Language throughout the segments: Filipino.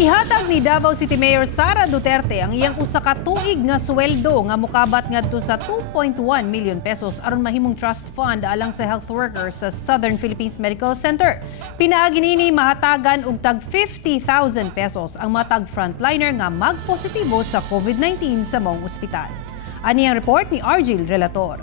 Ihatag ni Davao City Mayor Sara Duterte ang iyang usa ka tuig nga sweldo nga mokabat ngadto sa 2.1 million pesos aron mahimong trust fund alang sa health workers sa Southern Philippines Medical Center. Pinaagi nini mahatagan og tag 50,000 pesos ang matag frontliner nga magpositibo sa COVID-19 sa maong ospital. Ani ang report ni Argil Relator.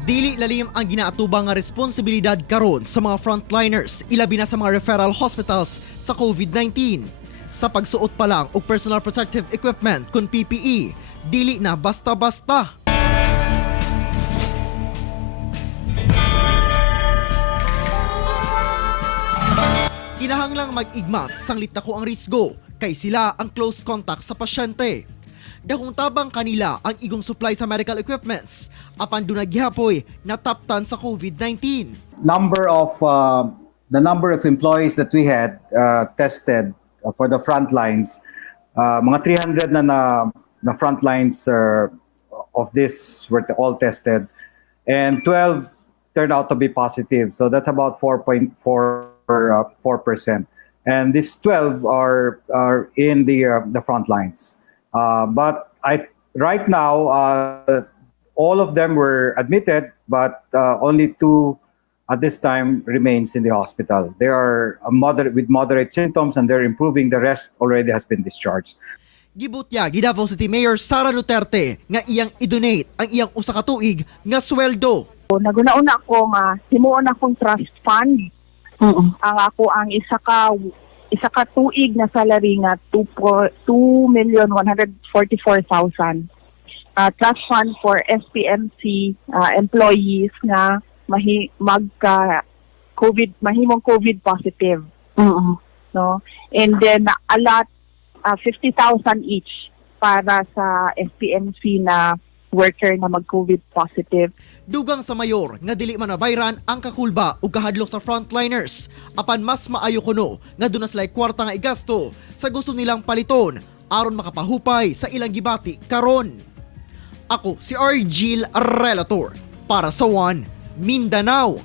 Dili lalim ang ginaatubang nga responsibilidad karon sa mga frontliners, ilabi na sa mga referral hospitals sa COVID-19. Sa pagsuot pa lang og personal protective equipment kun PPE, dili na basta-basta. Kinahanglang mag-igmat sanglit nako ang risgo kay sila ang close contact sa pasyente. Dakong tabang kanila ang igong supply sa medical equipments apan dunagyapoy nataptan sa COVID-19. The number of employees that we had tested for the front lines, mga 300 na front lines of this were all tested and 12 turned out to be positive. So that's about 4.4%. And these 12 are in the front lines. But right now, all of them were admitted, but only 2 at this time remains in the hospital. They are with moderate symptoms and they're improving. The rest already has been discharged. Gibutyag ni Davao City Mayor Sara Duterte nga iyang i-donate ang iyang usa ka tuig nga sweldo. Naguna-una ako nga himuon akong trust fund. Ang ako ang isa ka tuig na salary nga 2,144,000. Trust fund for SPMC employees nga mahimong COVID positive. No? And then allot 50,000 each para sa SPMC na worker na mag-COVID positive. Dugang sa mayor nga dili man nabayran ang kakulba ug kahadlok sa frontliners. Apan mas maayo kuno nga duna sila kwarta nga igasto sa gusto nilang paliton aron makapahupay sa ilang gibati karon. Ako si Argil Relator para sa One Mindanao.